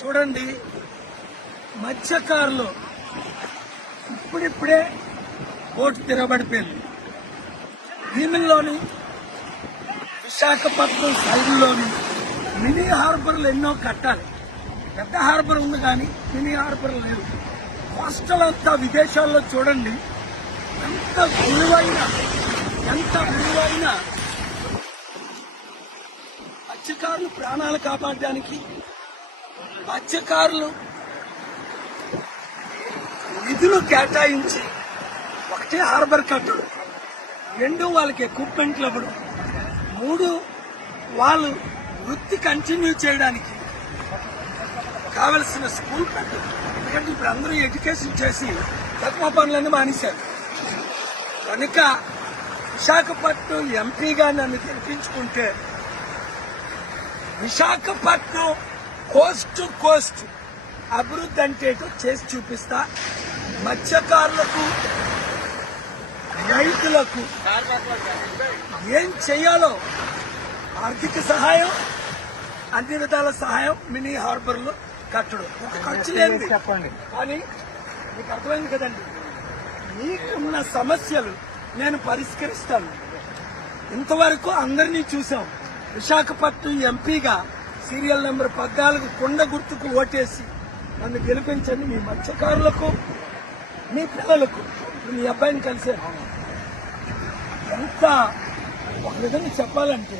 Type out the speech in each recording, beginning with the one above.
చూడండి, మత్స్యకారులు ఇప్పుడిప్పుడే బోటు తిరగబడిపోయింది. భీమిల్లోని విశాఖపట్నం సైడ్లోని మినీ హార్బర్లు ఎన్నో కట్టాలి. పెద్ద హార్బర్ ఉంది కానీ మినీ హార్బర్ లేదు. కోస్టల్ అంతా విదేశాల్లో చూడండి ఎంత విలువైన మత్స్యకారులు ప్రాణాలు కాపాడడానికి మత్స్యకారులు నిధులు కేటాయించి ఒకటే హార్బర్ కట్టడు, 2 వాళ్ళకి ఎక్విప్మెంట్లు ఇవ్వడం, 3 వాళ్ళు వృత్తి కంటిన్యూ చేయడానికి కావలసిన స్కూల్ పెట్టడం. ఎందుకంటే ఇప్పుడు అందరూ ఎడ్యుకేషన్ చేసి తక్కువ పనులన్నీ మానేశారు. కనుక విశాఖపట్నం ఎంపీగా నన్ను గెలిపించుకుంటే విశాఖపట్నం కోస్ట్ టు కోస్ట్ అభివృద్ధి అంటే చేసి చూపిస్తా. మత్స్యకారులకు, రైతులకు ఏం చేయాలో ఆర్థిక సహాయం, అన్ని విధాల సహాయం మినీ హార్బర్లు కట్టడం. ఒక ఖర్చు లేదు చెప్పండి, కానీ మీకు అర్థమైంది కదండి. మీకున్న సమస్యలు నేను పరిష్కరిస్తాను. ఇంతవరకు అందరినీ చూసాం. విశాఖపట్నం ఎంపీగా సీరియల్ నెంబర్ 14 కొండ గుర్తుకు ఓటేసి నన్ను గెలిపించండి. మీ మత్స్యకారులకు, మీ పిల్లలకు, మీ అబ్బాయిని కలిసారు. ఎంత ఒక విధంగా చెప్పాలంటే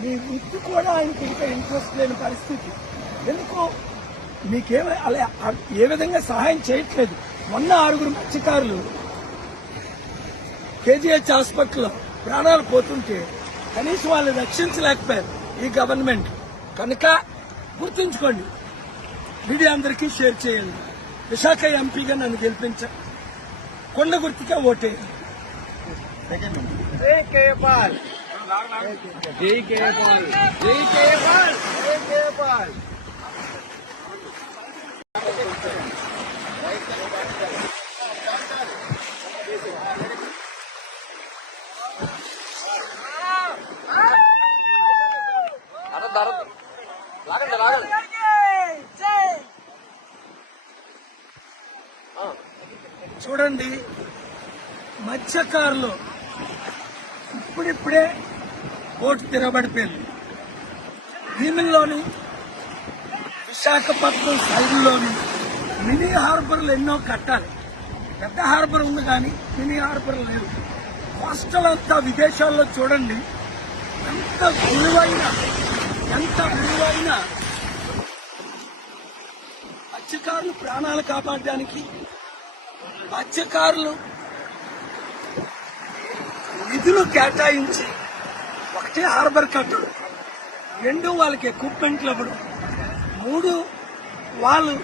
మీ వృత్తి కూడా ఆయనకి ఇంకా ఇంట్రెస్ట్ లేని పరిస్థితి. ఎందుకు మీకేమో అలా ఏ విధంగా సహాయం చేయట్లేదు. మొన్న 6 మత్స్యకారులు కేజీహెచ్ హాస్పిటల్లో ప్రాణాలు పోతుంటే కనీసం వాళ్ళు రక్షించలేకపోయారు ఈ గవర్నమెంట్. కనుక గుర్తుంచుకోండి, మీడియా అందరికీ షేర్ చేయండి. విశాఖ ఎంపీగా నన్ను గెలిపించండి, కొండ గుర్తుకే ఓటేయండి. జై కేపాల్, జై కేపాల్, జై కేపాల్, జై కేపాల్. చూడండి, మత్స్యకారులు ఇప్పుడిప్పుడే బోటు తిరగబడిపోయింది. భీమిల్లోని విశాఖపట్నం సైడ్లోని మినీ హార్బర్లు ఎన్నో కట్టాలి. పెద్ద హార్బర్ ఉంది కానీ మినీ హార్బర్ లేదు. కోస్టల్ అంతా విదేశాల్లో చూడండి ఎంత విలువైన మత్స్యకారులు ప్రాణాలు కాపాడడానికి మత్స్యకారులు నిధులు కేటాయించి ఒకటే హార్బర్ కట్టడు, 2 వాళ్ళకి ఎక్విప్మెంట్లు ఇవ్వడం, 3 వాళ్ళు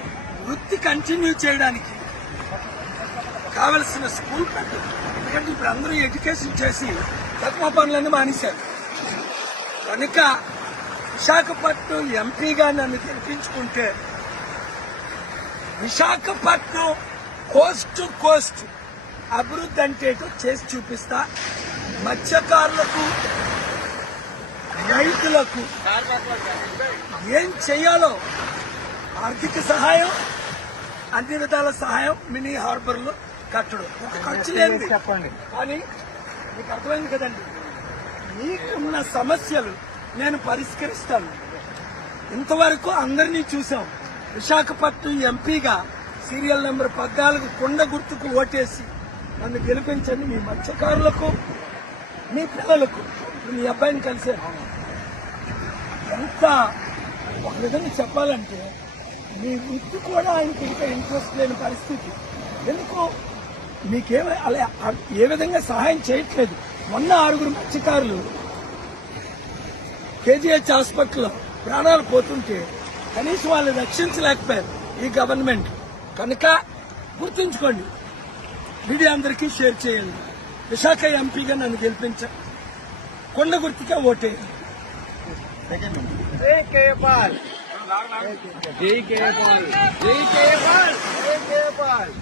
వృత్తి కంటిన్యూ చేయడానికి కావలసిన స్కూల్ పెట్టడం. ఎందుకంటే ఇప్పుడు అందరూ ఎడ్యుకేషన్ చేసి తక్కువ పనులన్నీ మానేశారు. కనుక విశాఖపట్నం ఎంపీగా నన్ను గెలిపించుకుంటే విశాఖపట్నం కోస్ట్ టు కోస్ట్ అభివృద్ధి అంటే చేసి చూపిస్తా. మత్స్యకారులకు, రైతులకు ఏం చేయాలో ఆర్థిక సహాయం, అన్ని విధాల సహాయం మినీ హార్బర్లు కట్టడం. ఒక ఖర్చు లేదు చెప్పండి, కానీ మీకు అర్థమైంది కదండి. మీకున్న సమస్యలు నేను పరిష్కరిస్తాను. ఇంతవరకు అందరినీ చూసాం. విశాఖపట్నం ఎంపీగా సీరియల్ నెంబర్ 14 కొండ గుర్తుకు ఓటేసి నన్ను గెలిపించండి. మీ మత్స్యకారులకు, మీ పిల్లలకు, మీ అబ్బాయిని కలిసారు. ఎంత ఒక విధంగా చెప్పాలంటే మీ వృత్తి కూడా ఆయనకి ఇంకా ఇంట్రెస్ట్ లేని పరిస్థితి. ఎందుకు మీకేమో అలా ఏ విధంగా సహాయం చేయట్లేదు. మొన్న 6 మత్స్యకారులు కేజీహెచ్ హాస్పిటల్లో ప్రాణాలు పోతుంటే కనీసం వాళ్ళు రక్షించలేకపోయారు ఈ గవర్నమెంట్. కనుక గుర్తుంచుకోండి, మీడియా అందరికీ షేర్ చేయండి. విశాఖ ఎంపీగా నన్ను గెలిపించండి, కొండ గుర్తుకే ఓటేయండి. జై కేపాల్ జై కేపాల్ జై కేపాల్ జై కేపాల్